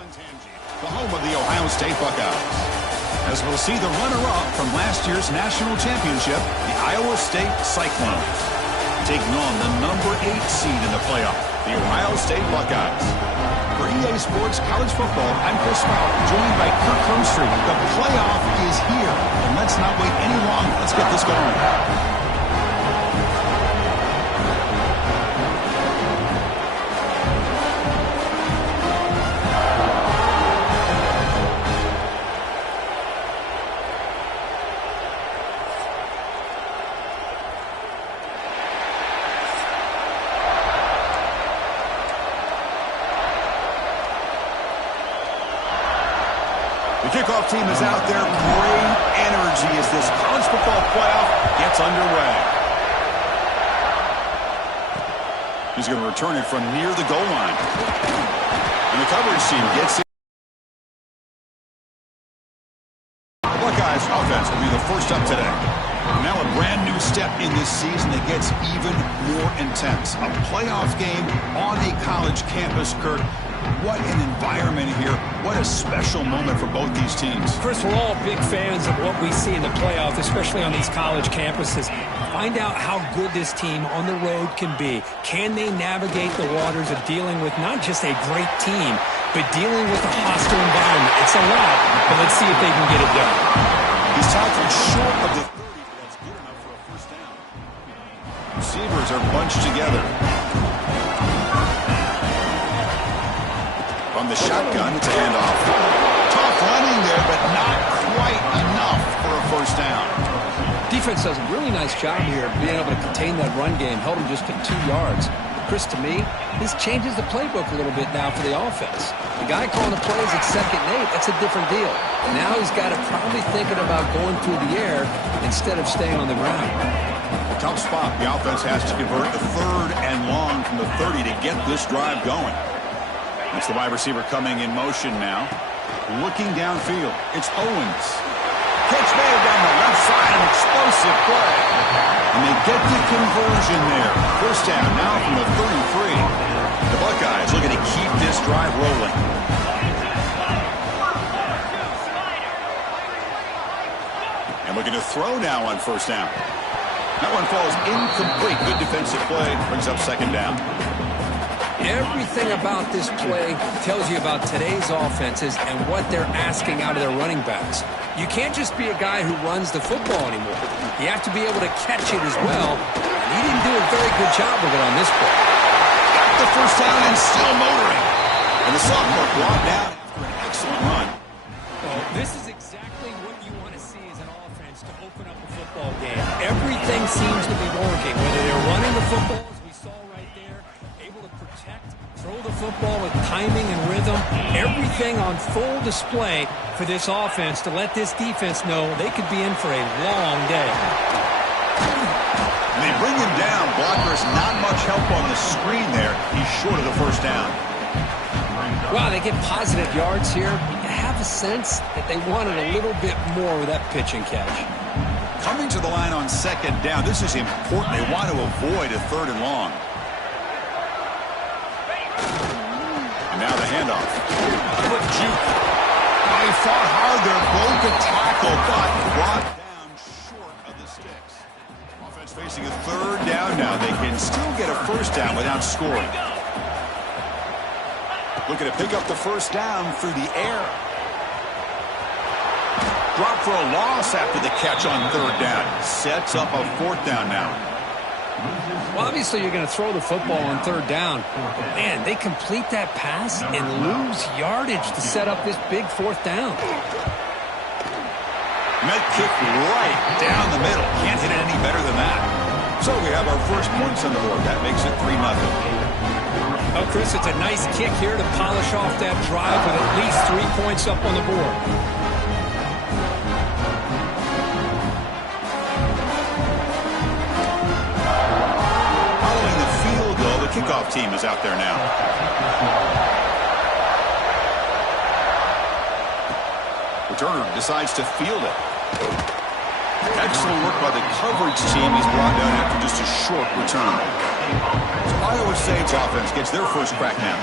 The home of the Ohio State Buckeyes. As we'll see the runner-up from last year's national championship, the Iowa State Cyclones, taking on the number 8 seed in the playoff, the Ohio State Buckeyes. For EA Sports College Football, I'm Chris Sprout, joined by Kirk Hermstreet. The playoff is here, and let's not wait any longer. Let's get this going. The kickoff team is out there. Great energy as this college football playoff gets underway. He's going to return it from near the goal line. And the coverage team gets it. The Buckeyes offense will be the first up today. Now a brand new step in this season that gets even more intense. A playoff game on a college campus, Kurt. What an environment here. What a special moment for both these teams. Chris, we're all big fans of what we see in the playoffs, especially on these college campuses. Find out how good this team on the road can be. Can they navigate the waters of dealing with not just a great team, but dealing with a hostile environment? It's a lot, but let's see if they can get it done. He's tackled short of the 30, but that's good enough for a first down. Receivers are bunched together. From the shotgun, it's a handoff. Tough running there, but not quite enough for a first down. Defense does a really nice job here of being able to contain that run game. Held him just to 2 yards. Chris, to me, this changes the playbook a little bit now for the offense. The guy calling the plays at 2nd and 8, that's a different deal. Now he's got it probably thinking about going through the air instead of staying on the ground. A tough spot. The offense has to convert the 3rd and long from the 30 to get this drive going. It's the wide receiver coming in motion now. Looking downfield. It's Owens. Catch made down the left side. An explosive play. And they get the conversion there. First down now from the 33. The Buckeyes looking to keep this drive rolling. And looking to throw now on first down. That one falls incomplete. Good defensive play. Brings up 2nd down. Everything about this play tells you about today's offenses and what they're asking out of their running backs. You can't just be a guy who runs the football anymore. You have to be able to catch it as well. And he didn't do a very good job of it on this play. Got the first down and still motoring. And the sophomore brought down after an excellent run. Well, this is exactly what you want to see as an offense to open up a football game. Everything seems to be working, whether they're running the football, as we saw right there, able to protect, throw the football with timing and rhythm, everything on full display for this offense to let this defense know they could be in for a long day. And they bring him down. Blockers not much help on the screen there. He's short of the first down. Wow, they get positive yards here. You have a sense that they wanted a little bit more with that pitch and catch. Coming to the line on 2nd down, this is important. They want to avoid a 3rd and long. And now the handoff. Quick juke. They fought hard there, broke a tackle, but brought down short of the sticks. Offense facing a 3rd down now. They can still get a first down without scoring. Looking to pick up the first down through the air. Drop for a loss after the catch on 3rd down. Sets up a 4th down now. Well, obviously you're going to throw the football on 3rd down. Man, they complete that pass and lose yardage to set up this big 4th down. Met kick right down the middle. Can't hit it any better than that. So we have our first points on the board. That makes it 3-0. Oh, Chris, it's a nice kick here to polish off that drive with at least 3 points up on the board. Following the field goal, the kickoff team is out there now. Returner decides to field it. Excellent work by the coverage team. He's brought down after just a short return. So Iowa State's offense gets their first crack now.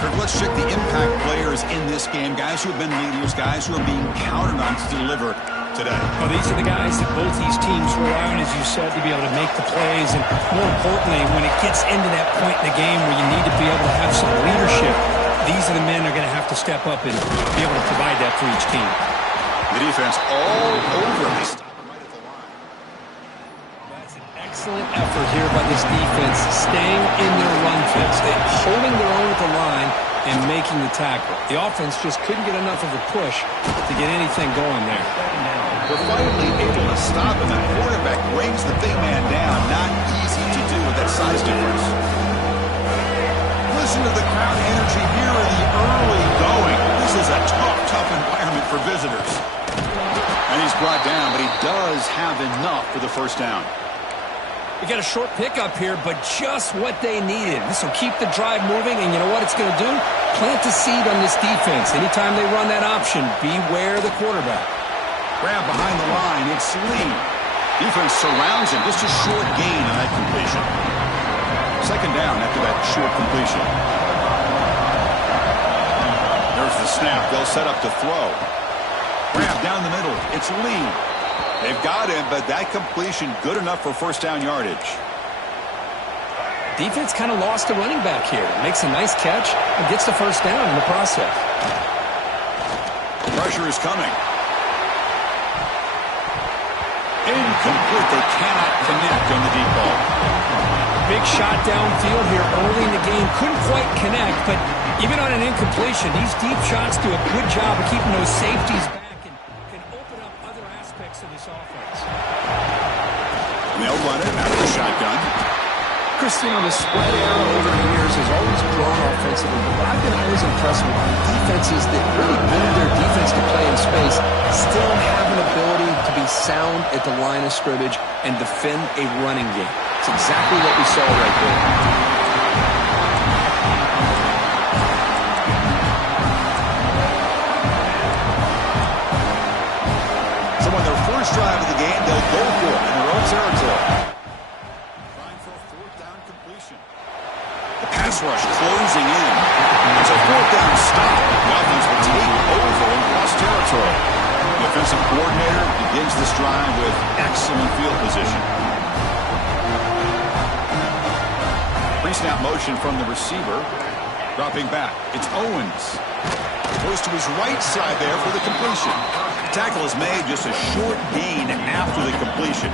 Kirk, let's check the impact players in this game. Guys who have been leaders, guys who are being counted on to deliver today. Well, these are the guys that both these teams rely on, as you said, to be able to make the plays. And more importantly, when it gets into that point in the game where you need to be able to have some leadership, these are the men that are going to have to step up and be able to provide that for each team. The defense all over this. Excellent effort here by this defense, staying in their run fence, holding their own at the line and making the tackle. The offense just couldn't get enough of a push to get anything going there. They're finally able to stop him. The quarterback brings the big man down. Not easy to do with that size difference. Listen to the crowd energy here in the early going. This is a tough environment for visitors. And he's brought down, but he does have enough for the first down. We got a short pickup here, but just what they needed. This will keep the drive moving, and you know what it's going to do? Plant the seed on this defense. Anytime they run that option, beware the quarterback. Grab behind the line. It's Lee. Defense surrounds him. Just a short gain on that completion. Second down after that short completion. There's the snap. They'll set up to throw. Grab down the middle. It's Lee. They've got him, but that completion good enough for first down yardage. Defense kind of lost the running back here. Makes a nice catch and gets the first down in the process. Pressure is coming. Incomplete. They cannot connect on the deep ball. Big shot downfield here early in the game. Couldn't quite connect, but even on an incompletion, these deep shots do a good job of keeping those safeties back. They'll run it out of the shotgun. Christian, the spread arrow over the years has always grown offensively, but I've been always impressed with defenses that really build their defense to play in space, still have an ability to be sound at the line of scrimmage and defend a running game. It's exactly what we saw right there. So on their first drive of the game, they'll go for it in their own territory. Trying for a fourth down completion. The pass rush closing in. It's a fourth down stop. The offense will take over in cross territory. The offensive coordinator begins this drive with excellent field position. Pre-snap motion from the receiver. Dropping back. It's Owens. Goes to his right side there for the completion. The tackle is made, just a short gain after the completion.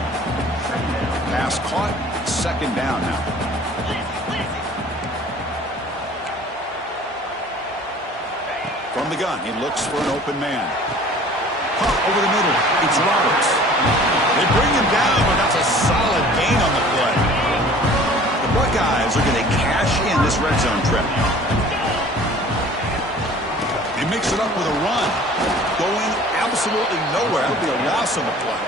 Pass caught, second down now. From the gun, he looks for an open man. Pop over the middle, it's Roberts. They bring him down, but that's a solid gain on the play. The Buckeyes are going to cash in this red zone trip. They mix it up with a run. Going absolutely nowhere. That'll be a loss on the play.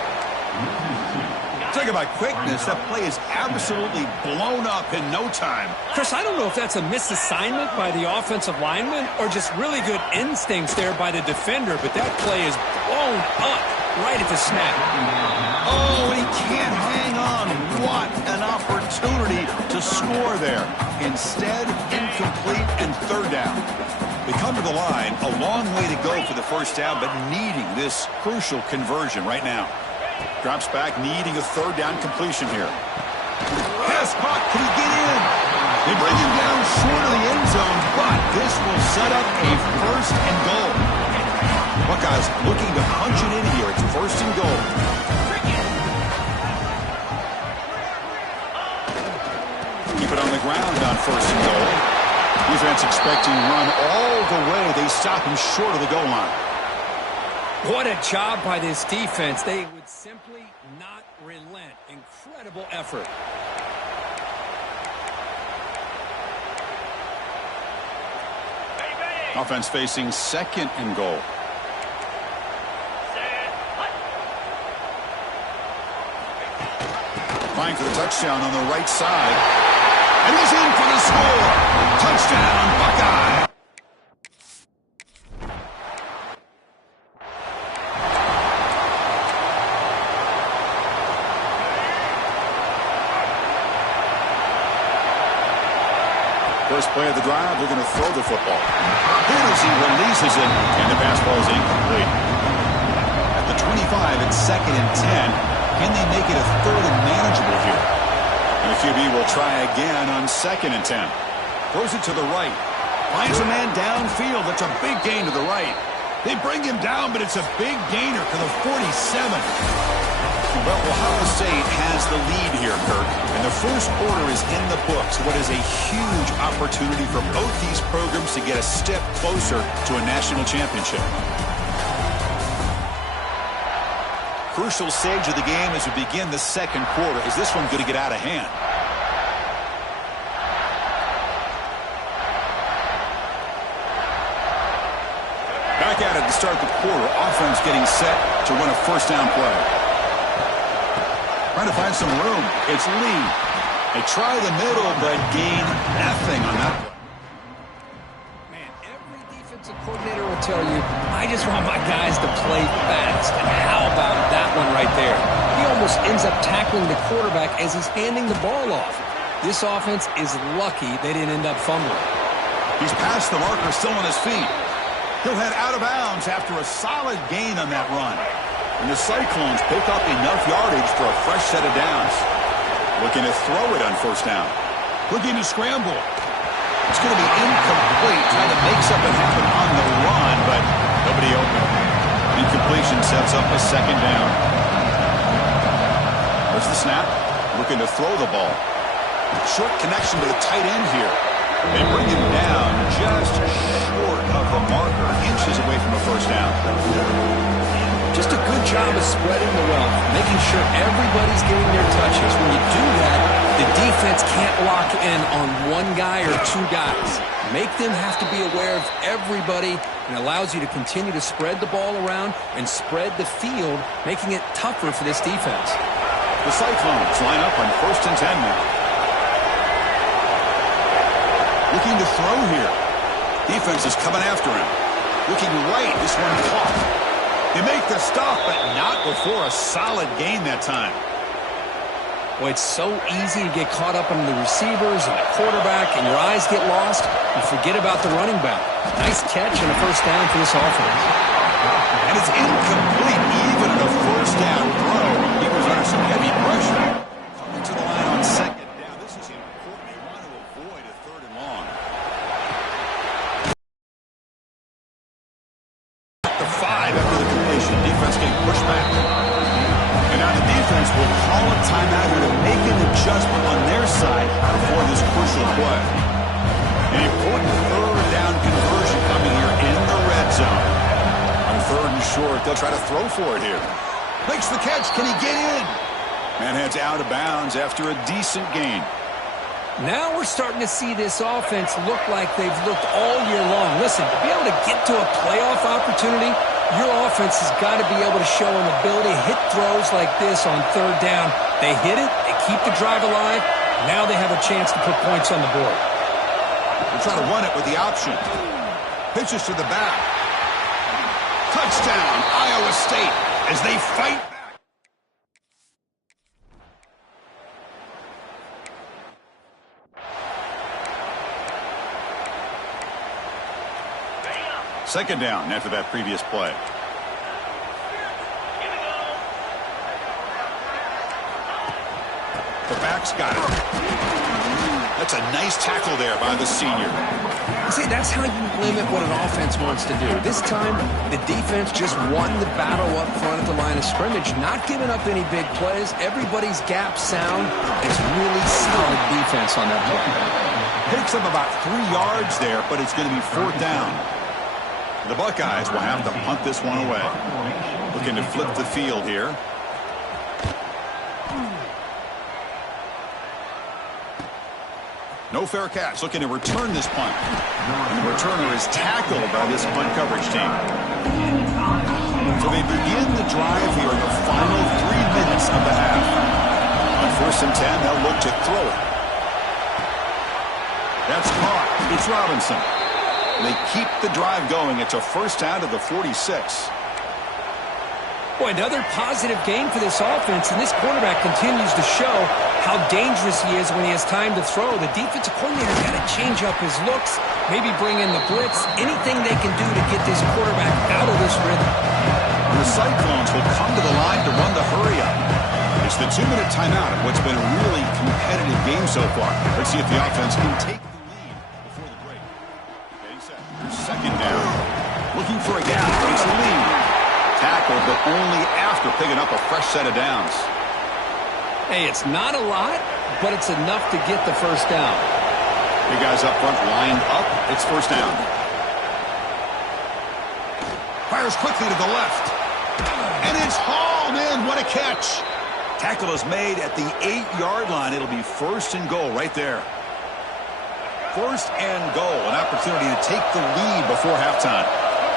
Talk about quickness. That play is absolutely blown up in no time. Chris, I don't know if that's a misassignment by the offensive lineman or just really good instincts there by the defender, but that play is blown up right at the snap. Oh, he can't hang on. What an opportunity to score there. Instead, incomplete and third down. They come to the line, a long way to go for the first down, but needing this crucial conversion right now. Drops back, needing a third down completion here. Pass caught, can he get in? They bring him down short of the end zone, but this will set up a first and goal. Buckeyes looking to punch it in here. It's first and goal. Keep it on the ground on first and goal. Defense expecting run all the way. They stop him short of the goal line. What a job by this defense. They would simply not relent. Incredible effort. Offense facing second and goal. Vying for the touchdown on the right side. And he's in for the score. Touchdown, Buckeye. First play of the drive, they're going to throw the football. Here as he releases it, and the pass ball is incomplete. At the 25, it's 2nd and 10. Can they make it a 3rd and manageable here? And the QB will try again on 2nd and 10. Throws it to the right. Finds a man downfield. That's a big gain to the right. They bring him down, but it's a big gainer to the 47. Well, Ohio State has the lead here, Kirk, and the first quarter is in the books. What is a huge opportunity for both these programs to get a step closer to a national championship. Crucial stage of the game as we begin the second quarter. Is this one going to get out of hand? Back at it to start the quarter. Offense getting set to run a first down play. Trying to find some room. It's Lee. They try the middle, but gain nothing on that play. Man, every defensive coordinator will tell you, I just want my guys to play fast. And how about that one right there? He almost ends up tackling the quarterback as he's handing the ball off. This offense is lucky they didn't end up fumbling. He's past the marker, still on his feet. He'll head out of bounds after a solid gain on that run. And the Cyclones pick up enough yardage for a fresh set of downs. Looking to throw it on first down. Looking to scramble. It's going to be incomplete. Trying to make something happen on the run, but nobody open. Incompletion sets up a second down. There's the snap. Looking to throw the ball. Short connection to the tight end here. They bring him down just short of the marker, inches away from a first down. Just a good job of spreading the wealth, making sure everybody's getting their touches. When you do that, the defense can't lock in on one guy or two guys. Make them have to be aware of everybody, and allows you to continue to spread the ball around and spread the field, making it tougher for this defense. The Cyclones line up on 1st and 10 now. Looking to throw here. Defense is coming after him. Looking right, this one caught. They make the stop, but not before a solid gain that time. Boy, it's so easy to get caught up on the receivers and the quarterback, and your eyes get lost. You forget about the running back. Nice catch and a first down for this offense. And it's incomplete, even in a first down throw. He was under some heavy pressure. Coming to the line on 2nd down. This is important. You want to avoid a 3rd and long. The 5 after the completion. Defense getting pushed back. And now the defense will call a timeout here to make an adjustment on their side before this crucial play. An important 3rd down conversion coming here in the red zone. On 3rd and short, they'll try to throw for it here. Makes the catch. Can he get in? Man heads out of bounds after a decent gain. Now we're starting to see this offense look like they've looked all year long. Listen, to be able to get to a playoff opportunity, your offense has got to be able to show an ability to hit throws like this on 3rd down. They hit it, they keep the drive alive. Now they have a chance to put points on the board. They'll try to run it with the option. Pitches to the back. Touchdown, Iowa State, as they fight back. Second down after that previous play. The back's got it. That's a nice tackle there by the senior. See, that's how you limit what an offense wants to do. This time, the defense just won the battle up front at the line of scrimmage, not giving up any big plays. Everybody's gap sound. It's really solid defense on that play. Picks up about 3 yards there, but it's going to be 4th down. The Buckeyes will have to punt this one away. Looking to flip the field here. No fair catch. Looking to return this punt. And the returner is tackled by this punt coverage team. So they begin the drive here in the final 3 minutes of the half. On 1st and 10, they'll look to throw it. That's caught. It's Robinson. They keep the drive going. It's a first down to the 46. Boy, another positive game for this offense, and this quarterback continues to show how dangerous he is when he has time to throw. The defensive coordinator's got to change up his looks, maybe bring in the blitz, anything they can do to get this quarterback out of this rhythm. The Cyclones will come to the line to run the hurry-up. It's the 2-minute timeout of what's been a really competitive game so far. Let's see if the offense can take the lead before the break. Getting set. Here's second down. Looking for a gap. Takes the lead. Tackled, but only after picking up a fresh set of downs. Hey, it's not a lot, but it's enough to get the first down. Big guys up front lined up. It's first down. Fires quickly to the left. And it's hauled in. What a catch. Tackle is made at the 8-yard line. It'll be first and goal right there. First and goal. An opportunity to take the lead before halftime.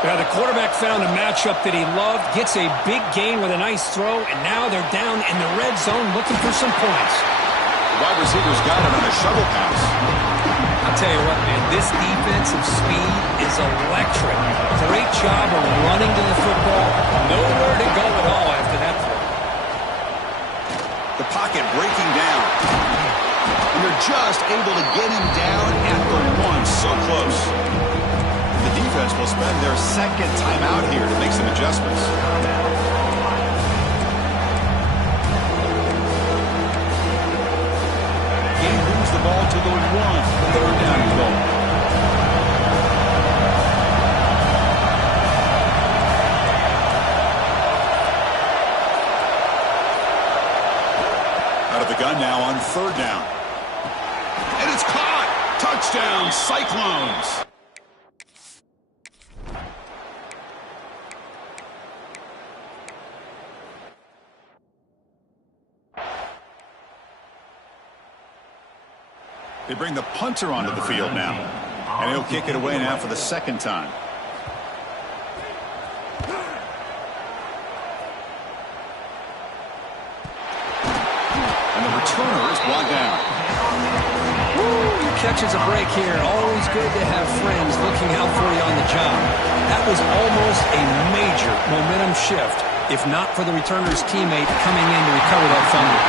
Yeah, the quarterback found a matchup that he loved, gets a big gain with a nice throw, and now they're down in the red zone looking for some points. The wide receiver's got it on a shovel pass. I'll tell you what, man, this defensive speed is electric. Great job of running to the football. Nowhere to go at all after that throw. The pocket breaking down. And they're just able to get him down at the 1, so close. The defense will spend their second time out here to make some adjustments. Game moves the ball to the 1. Third down and goal. Out of the gun now on third down. And it's caught. Touchdown, Cyclones. They bring the punter onto the field now. And he'll kick it away now for the second time. And the returner is brought down. Woo, he catches a break here. Always good to have friends looking out for you on the job. That was almost a major momentum shift, if not for the returner's teammate coming in to recover that fumble.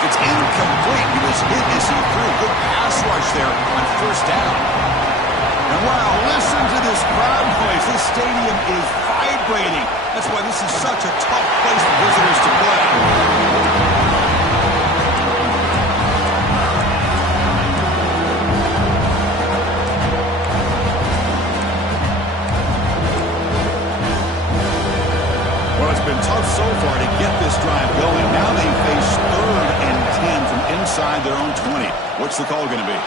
It's incomplete. He was hit as he threw. Good pass rush there on first down. And wow, listen to this crowd noise. This stadium is vibrating. That's why this is such a tough place for visitors to play. Well, it's been tough so far to get this drive going. Now they face 3rd and 10 from inside their own 20. What's the call going to be?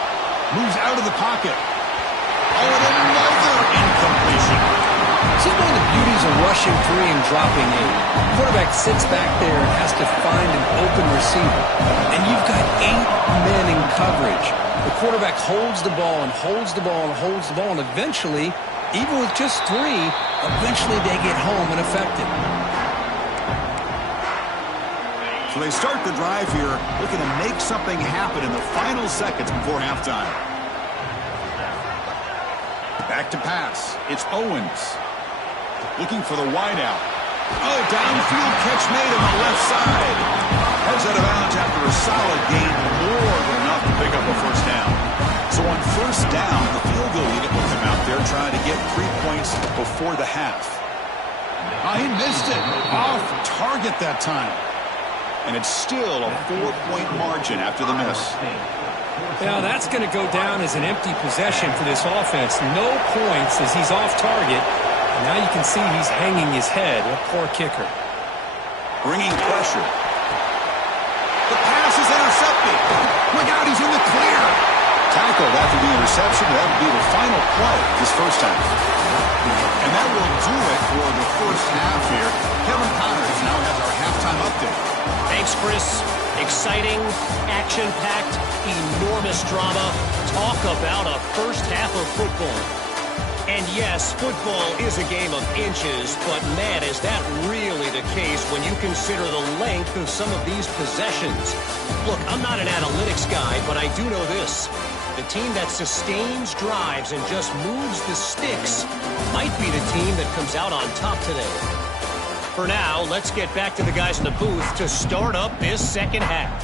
Moves out of the pocket. Oh, and another incompletion. This is one of the beauties of rushing 3 and dropping 8. The quarterback sits back there and has to find an open receiver. And you've got 8 men in coverage. The quarterback holds the ball and holds the ball and holds the ball, and eventually, even with just 3, eventually they get home and effective. So they start the drive here, looking to make something happen in the final seconds before halftime. Back to pass. It's Owens. Looking for the wideout. Oh, downfield catch made on the left side. Heads out of bounds after a solid gain, more than enough to pick up a first down. So on first down, the field goal unit will come out there trying to get 3 points before the half. Oh, he missed it. Off target that time. And it's still a 4-point margin after the miss. Now that's going to go down as an empty possession for this offense. No points as he's off target. And now you can see he's hanging his head. What poor kicker. Bringing pressure. The pass is intercepted. Look out, he's in the clear. Tackled after the interception. That would be the final play this first time. And that will do it for the first half here. Kevin Connors now has our halftime update. Thanks, Chris. Exciting, action-packed, enormous drama. Talk about a first half of football. And yes, football is a game of inches, but man, is that really the case when you consider the length of some of these possessions. Look, I'm not an analytics guy, but I do know this. The team that sustains drives and just moves the sticks might be the team that comes out on top today. For now, let's get back to the guys in the booth to start up this second half.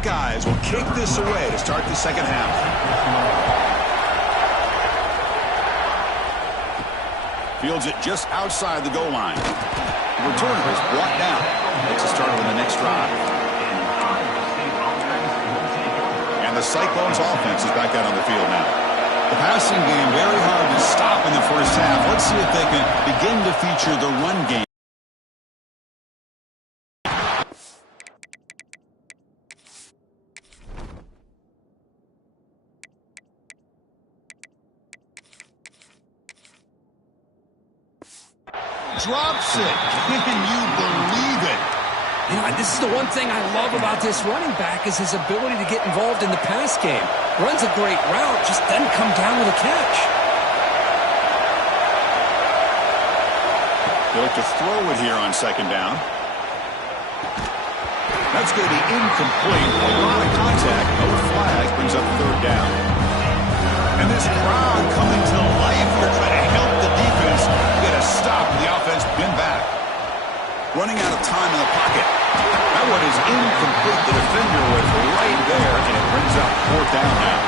Buckeyes will kick this away to start the second half. Fields it just outside the goal line. The returner is brought down. Makes a start on the next drive. And the Cyclones offense is back out on the field now. The passing game very hard to stop in the first half. Let's see if they can begin to feature the run game. Drops it. Can you believe it? You know, this is the one thing I love about this running back is his ability to get involved in the pass game. Runs a great route, just doesn't come down with a catch. They look to throw it here on second down. That's going to be incomplete. A lot of contact. No flag. Brings up third down. And this crowd coming to life here trying to help the defense get a stop. The offense been back. Running out of time in the pocket. That one is incomplete. The defender was right there, and it brings up fourth down now.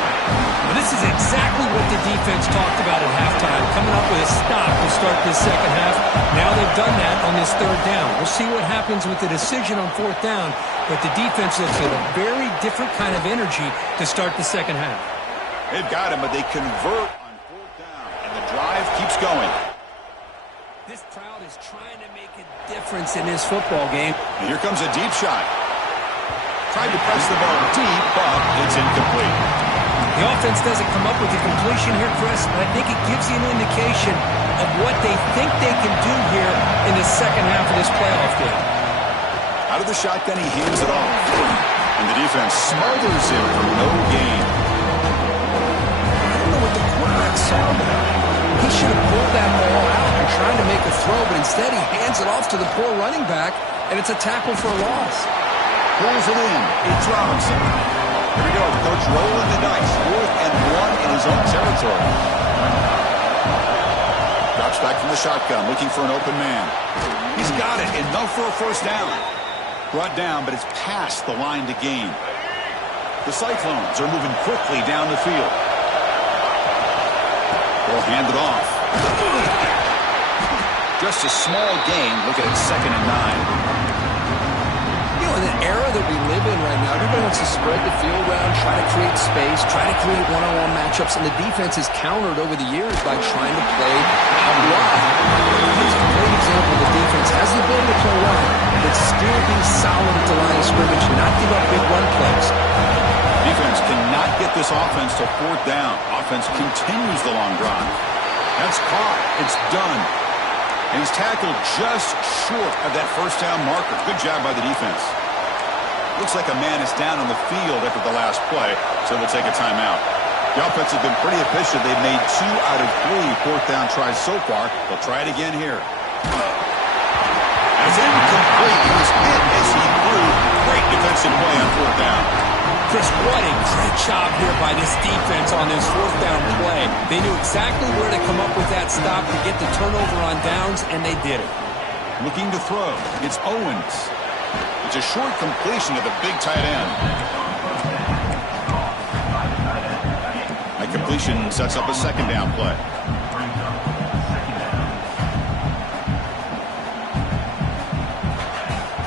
Well, this is exactly what the defense talked about at halftime, coming up with a stop to start this second half. Now they've done that on this third down. We'll see what happens with the decision on fourth down, but the defense looks at a very different kind of energy to start the second half. They've got him, but they convert on fourth down, and the drive keeps going. This crowd is trying to make a difference in this football game. And here comes a deep shot. Tried to press the ball deep, but it's incomplete. The offense doesn't come up with the completion here, Chris, but I think it gives you an indication of what they think they can do here in the second half of this playoff game. Out of the shotgun, he hands it off. And the defense smothers him for no gain. I don't know what the quarterback saw there. He should have pulled that ball out and tried to make a throw, but instead he hands it off to the poor running back, and it's a tackle for a loss. Pulls it in. It drops him. Here we go. Coach rolling the dice. 4th and 1 in his own territory. Drops back from the shotgun, looking for an open man. He's got it. Enough for a first down. Brought down, but it's past the line to gain. The Cyclones are moving quickly down the field. They'll hand it off. Just a small gain. Looking at 2nd and 9. You know, in the era that we live in right now, everybody wants to spread the field around, try to create space, try to create one-on-one matchups, and the defense has countered over the years by trying to play out wide. Here's a great example. The defense has the ability to play wide, but still be solid at the line of scrimmage, not give up big run plays. Defense cannot get this offense to 4th down. Offense continues the long drive. That's caught. It's done. And he's tackled just short of that first down marker. Good job by the defense. Looks like a man is down on the field after the last play, so they'll take a timeout. The offense has been pretty efficient. They've made 2 out of 3 4th down tries so far. They'll try it again here. It's incomplete. He was hit as he threw. Great defensive play on 4th down. Chris, what a great job here by this defense on this 4th down play. They knew exactly where to come up with that stop to get the turnover on downs, and they did it. Looking to throw. It's Owens. It's a short completion to the big tight end. That completion sets up a 2nd down play.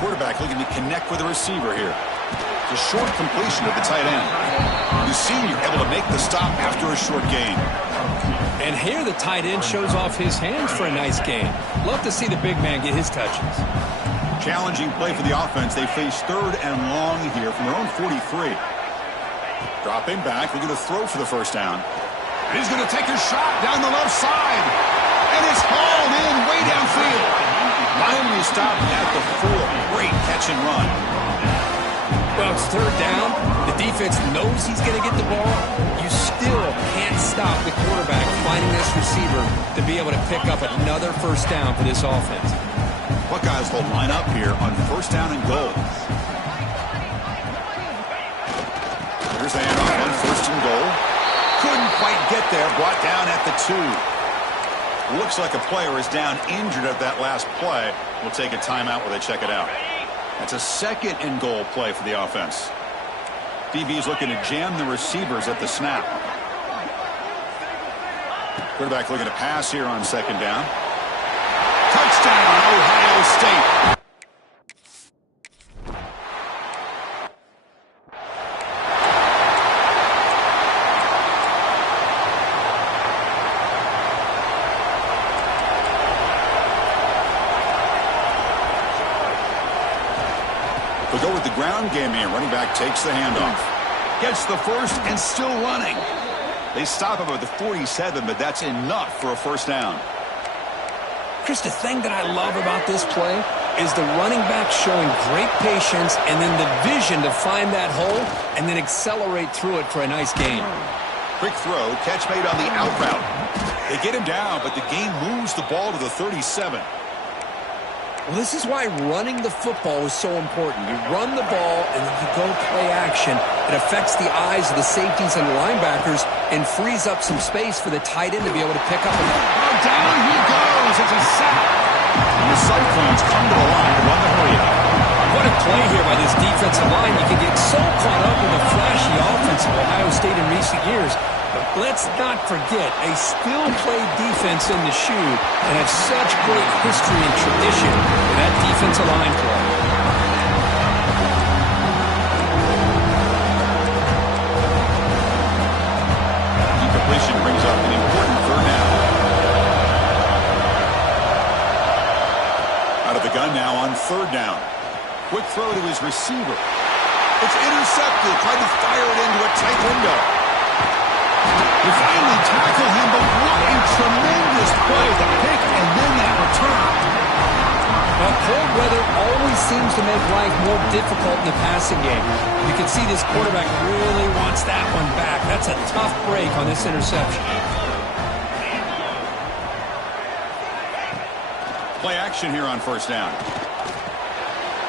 Quarterback looking to connect with the receiver here. It's a short completion to the tight end. The senior able to make the stop after a short gain. And here the tight end shows off his hands for a nice gain. Love to see the big man get his touches. Challenging play for the offense. They face 3rd and long here from their own 43. Dropping back, looking to throw for the first down. And he's going to take a shot down the left side. And it's hauled in way downfield. Finally stopped at the 4. Great catch and run. Well, it's 3rd down. The defense knows he's going to get the ball. You still can't stop the quarterback finding this receiver to be able to pick up another first down for this offense. Buckeyes will line up here on 1st down and goal. Here's the handoff on 1st and goal. Couldn't quite get there. Brought down at the 2. Looks like a player is down injured at that last play. We'll take a timeout while they check it out. That's a 2nd and goal play for the offense. DB is looking to jam the receivers at the snap. Quarterback looking to pass here on second down. Touchdown, Ohio State. We'll go with the ground game here. Running back takes the handoff. Gets the first and still running. They stop him at the 47, but that's enough for a first down. Chris, the thing that I love about this play is the running back showing great patience and then the vision to find that hole and then accelerate through it for a nice gain. Quick throw, catch made on the out route. They get him down, but the gain moves the ball to the 37. Well, this is why running the football is so important. You run the ball, and then you go play action. It affects the eyes of the safeties and the linebackers and frees up some space for the tight end to be able to pick up. Oh, down he goes. It's a sack. And the Cyclones come to the line to run the hurry up. What a play here by this defensive line. You can get so caught up in the flashy offense of Ohio State in recent years. But let's not forget, they still play defense in the shoe and have such great history and tradition with that defensive line play. Incompletion brings up an important third down. Out of the gun now on third down. Quick throw to his receiver. It's intercepted. Tried to fire it into a tight window. They finally tackle him, but what a tremendous play. The pick and then that return. Now, cold weather always seems to make life more difficult in the passing game. You can see this quarterback really wants that one back. That's a tough break on this interception. Play action here on first down.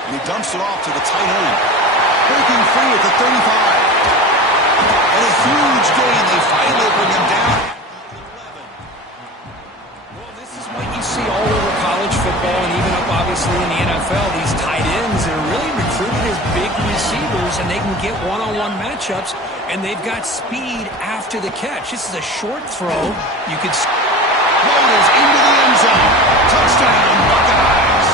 And he dumps it off to the tight end. Breaking free at the 35. And a huge gain. They finally bring him down. Well, this is what you see all over college football and even up, obviously, in the NFL. These tight ends that are really recruited as big receivers, and they can get one-on-one matchups, and they've got speed after the catch. This is a short throw. You could... Rolls into the end zone. Touchdown, Buckeyes.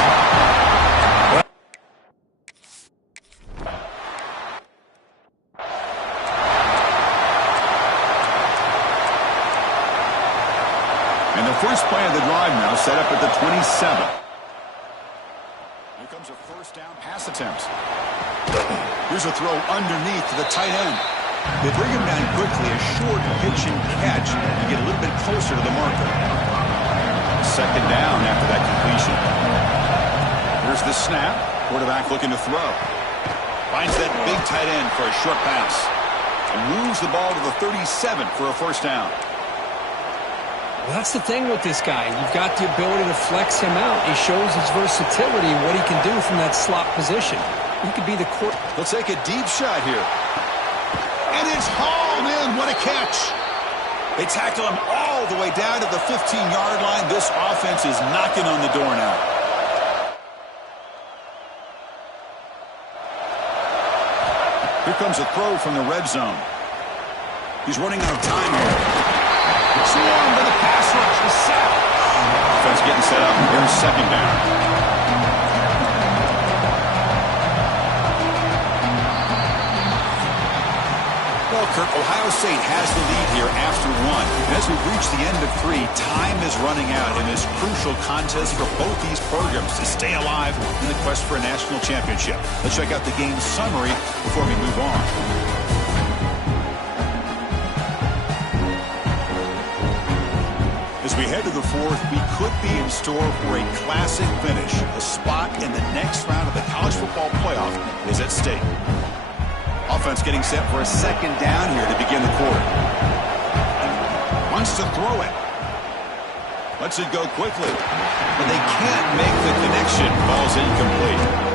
And the first play of the drive now set up at the 27. Here comes a first down pass attempt. Here's a throw underneath to the tight end. They bring him down quickly, a short pitch and catch to get a little bit closer to the marker. Second down after that completion. Here's the snap. Quarterback looking to throw. Finds that big tight end for a short pass. And moves the ball to the 37 for a first down. Well, that's the thing with this guy. You've got the ability to flex him out. He shows his versatility and what he can do from that slot position. He could be the court. Let's take a deep shot here. And it's hauled in. What a catch. They tackle him all the way down to the 15-yard line. This offense is knocking on the door now. Here comes a throw from the red zone. He's running out of time here. Swarmed by the pass rush. The sack. Defense getting set up. Here's second down. Well, Kirk, Ohio State has the lead here after one. And as we reach the end of three, time is running out in this crucial contest for both these programs to stay alive in the quest for a national championship. Let's check out the game summary before we move on. As we head to the fourth, we could be in store for a classic finish. A spot in the next round of the college football playoff is at stake. Offense getting set for a second down here to begin the quarter. Wants to throw it. Lets it go quickly. But they can't make the connection. Ball's incomplete.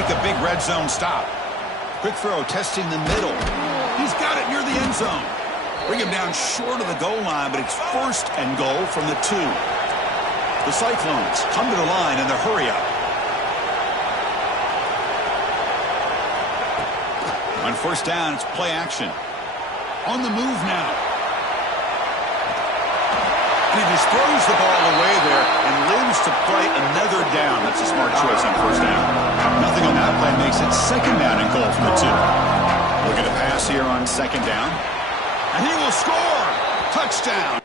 A big red zone stop. Quick throw testing the middle. He's got it near the end zone. Bring him down short of the goal line, but it's first and goal from the 2. The Cyclones come to the line in the hurry-up. On first down, it's play action. On the move now. And he just throws the ball away there and lives to play another down. That's a smart choice on first down. Nothing on that play makes it second down and goal from the 2. Looking to pass here on second down. And he will score! Touchdown!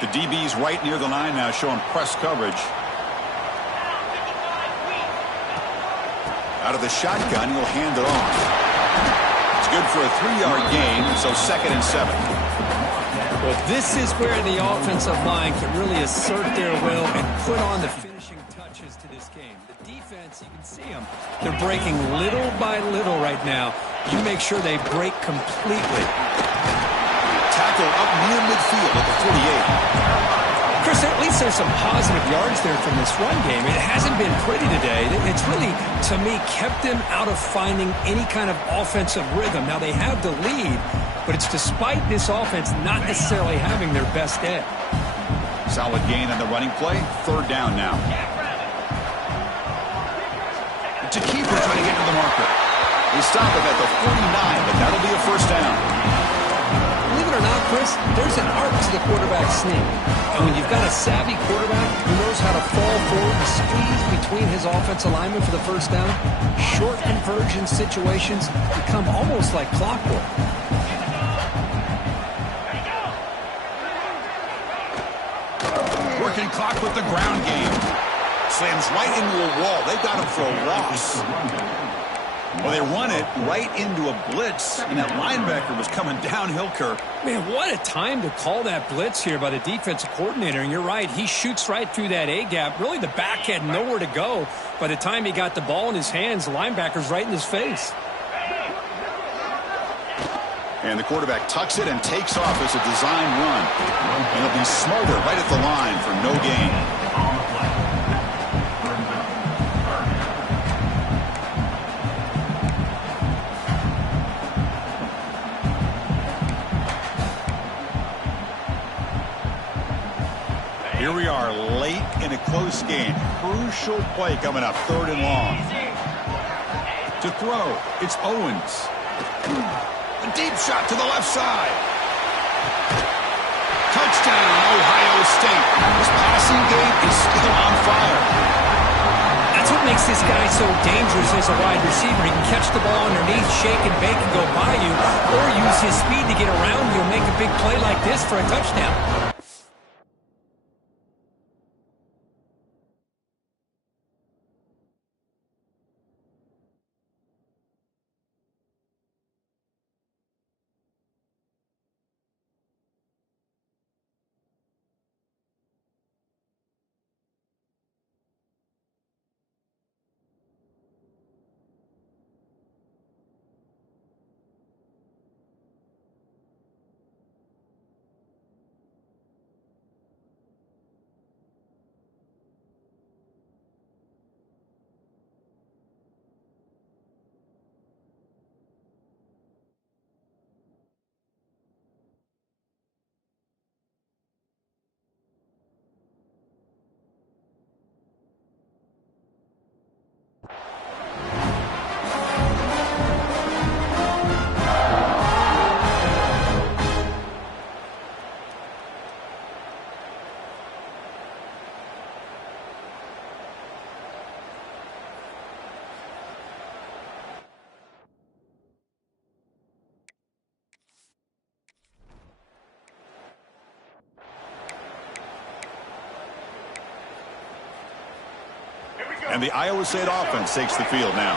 The DB's right near the line now, showing press coverage. Out of the shotgun, he'll hand it off. It's good for a 3-yard gain, so 2nd and 7. Well, this is where the offensive line can really assert their will and put on the finishing touches to this game. The defense, you can see them. They're breaking little by little right now. You make sure they break completely. Tackle up near midfield at the 48. Chris, at least there's some positive yards there from this run game. It hasn't been pretty today. It's really, to me, kept them out of finding any kind of offensive rhythm. Now, they have the lead, but it's despite this offense not necessarily having their best day. Solid gain on the running play. 3rd down now. To keeper trying to get to the marker. They stop it at the 49, but that'll be a first down. Believe it or not, Chris, there's an art to the quarterback sneak. And when you've got a savvy quarterback who knows how to fall forward and squeeze between his offensive linemen for the first down, short conversion situations become almost like clockwork. Working clock with the ground game. Slams right into a wall. They got him for a loss. Well, they run it right into a blitz, and that linebacker was coming downhill, Kirk. Man, what a time to call that blitz here by the defensive coordinator. And you're right, he shoots right through that A-gap. Really, the back had nowhere to go. By the time he got the ball in his hands, the linebacker's right in his face. And the quarterback tucks it and takes off as a design run. And he'll be smothered right at the line for no gain. Here we are late in a close game. Crucial play coming up, 3rd and long. To throw, it's Owens. A deep shot to the left side. Touchdown, Ohio State. This passing game is still on fire. That's what makes this guy so dangerous as a wide receiver. He can catch the ball underneath, shake and bake and go by you, or use his speed to get around you and make a big play like this for a touchdown. And the Iowa State offense takes the field now.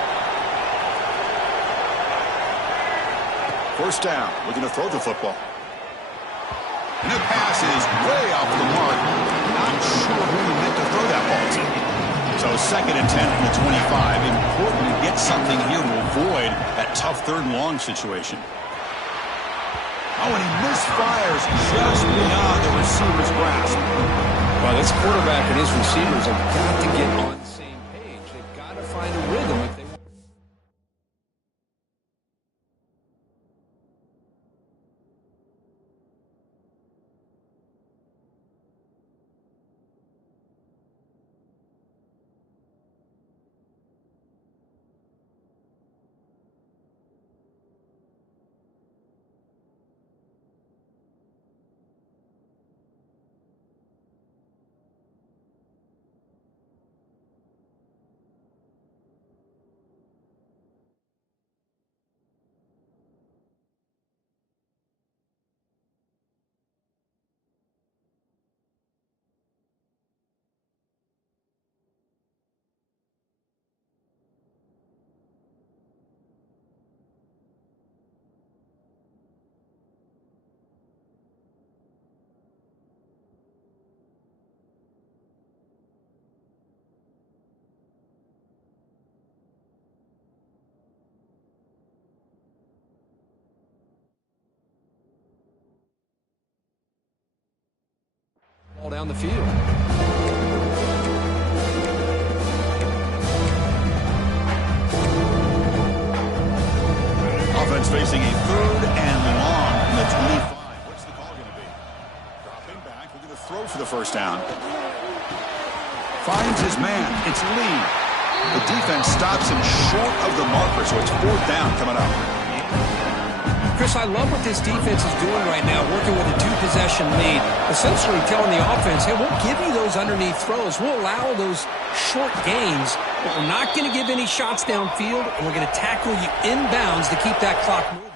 First down, looking to throw the football. And the pass is way off the mark. Not sure who he meant to throw that ball to. So 2nd and 10 from the 25. Important to get something here to avoid that tough 3rd and long situation. Oh, and he misfires just beyond the receiver's grasp. Well, this quarterback and his receivers have got to get on the same page. They've got to find a rhythm if they want. All down the field. Offense facing a 3rd and long from the 25. What's the call going to be? Dropping back, looking to throw for the first down. Finds his man. It's Lee. The defense stops him short of the marker, so it's 4th down coming up. Chris, I love what this defense is doing right now, working with a 2-possession lead, essentially telling the offense, hey, we'll give you those underneath throws. We'll allow those short gains, but we're not going to give any shots downfield, and we're going to tackle you inbounds to keep that clock moving.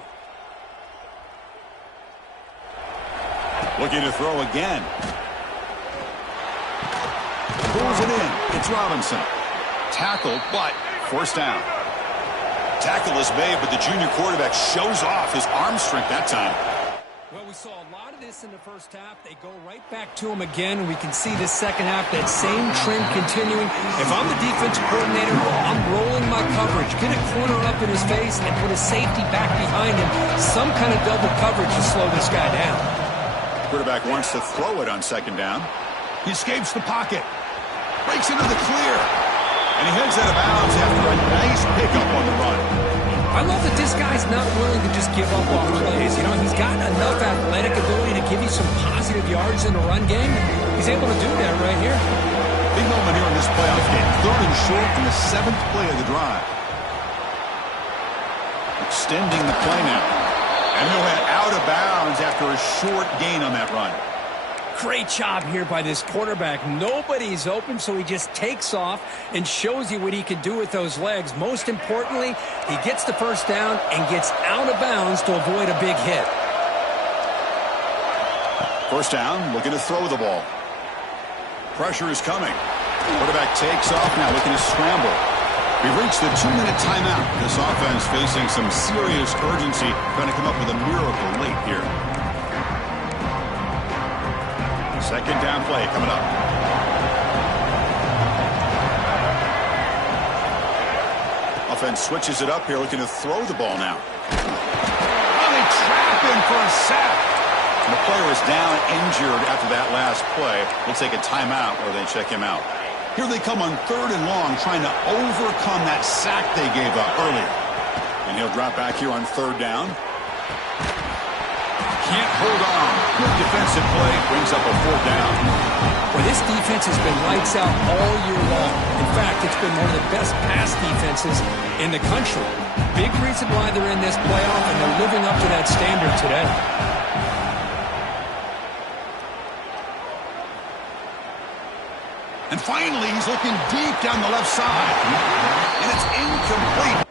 Looking to throw again. Pulls it in. It's Robinson. Tackled, but 1st down. Tackle is made, but the junior quarterback shows off his arm strength that time. Well, we saw a lot of this in the first half. They go right back to him again. We can see this second half, that same trend continuing. If I'm the defensive coordinator, I'm rolling my coverage. Get a corner up in his face and put a safety back behind him. Some kind of double coverage to slow this guy down. Quarterback wants to throw it on 2nd down. He escapes the pocket. Breaks into the clear. And he heads out of bounds after a nice pickup on the run. I love that this guy's not willing to just give up on plays. You know, he's got enough athletic ability to give you some positive yards in the run game. He's able to do that right here. Big moment here in this playoff game. 3rd and short in the 7th play of the drive. Extending the play now. And he'll head out of bounds after a short gain on that run. Great job here by this quarterback. Nobody's open, so he just takes off and shows you what he can do with those legs. Most importantly, he gets the 1st down and gets out of bounds to avoid a big hit. 1st down, looking to throw the ball. Pressure is coming. Quarterback takes off now, looking to scramble. We've reached the 2-minute timeout. This offense facing some serious urgency, trying to come up with a miracle late here. 2nd down play coming up. Offense switches it up here, looking to throw the ball now. Oh, they trap him for a sack. And the player is down injured after that last play. We'll take a timeout where they check him out. Here they come on 3rd and long, trying to overcome that sack they gave up earlier. And he'll drop back here on 3rd down. Can't hold on. Good defensive play brings up a 4th down. Well, this defense has been lights out all year long. In fact, it's been one of the best pass defenses in the country. Big reason why they're in this playoff, and they're living up to that standard today. And finally, he's looking deep down the left side. And it's incomplete.